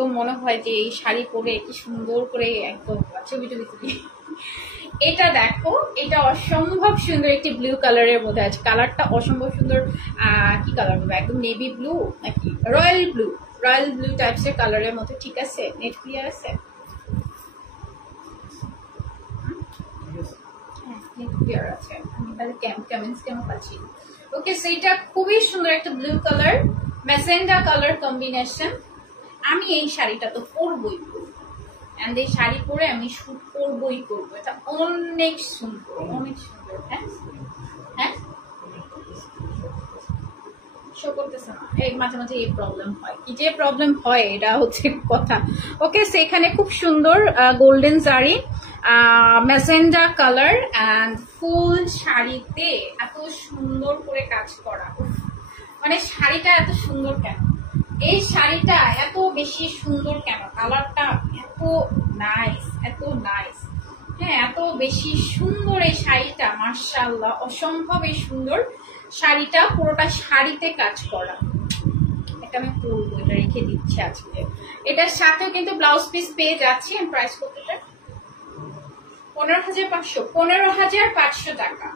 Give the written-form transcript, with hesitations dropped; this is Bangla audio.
একদম মনে হয় যে এই শাড়ি পরে কি সুন্দর করে একদম ছবি টবি তুলি। এটা দেখো, এটা অসম্ভব সুন্দর একটি ব্লু কালারের মধ্যে আছে। কালারটা অসম্ভব সুন্দর। কি কালার বলবো, একদম নেভি ব্লু নাকি royal blue, royal blue types এর কালারের মধ্যে। ঠিক আছে, নেট ক্লিয়ার আছে? নেট ক্লিয়ার আছে। আমি তাহলে কমেন্টস কেন পাচ্ছি? ওকে, সেইটা খুবই সুন্দর একটা blue colour, magenta colour combination. আমি এই শাড়িটা তো পরবই, এন্ড এই শাড়ি পরে আমি শুট করবই করবো। এটা অনেক সুন্দর, অনেক সুন্দর। হ্যাঁ হ্যাঁ, শো করতেছে না, এই মাঝে মাঝে এই প্রবলেম হয়। কি যে প্রবলেম হয় এটা হচ্ছে কথা। ওকে, সেখানে খুব সুন্দর গোল্ডেন জারি, ম্যাজেন্ডা কালার অ্যান্ড ফুল শাড়িতে এত সুন্দর করে কাজ করা। মানে শাড়িটা এত সুন্দর কেন, এই শাড়িটা এত বেশি সুন্দর কেন, কালারটা এত নাইস, এত নাইস। হ্যাঁ, এত বেশি সুন্দর এই শাড়িটা, মাশাআল্লাহ অসম্ভবই সুন্দর। শাড়িটা পুরোটা শাড়িতে কাজ করা। এটা আমি পরবো, এটা রেখে দিচ্ছি আজকে। এটার সাথে কিন্তু ব্লাউজ পিস পেয়ে যাচ্ছি। প্রাইস কতটা? 15,500 টাকা।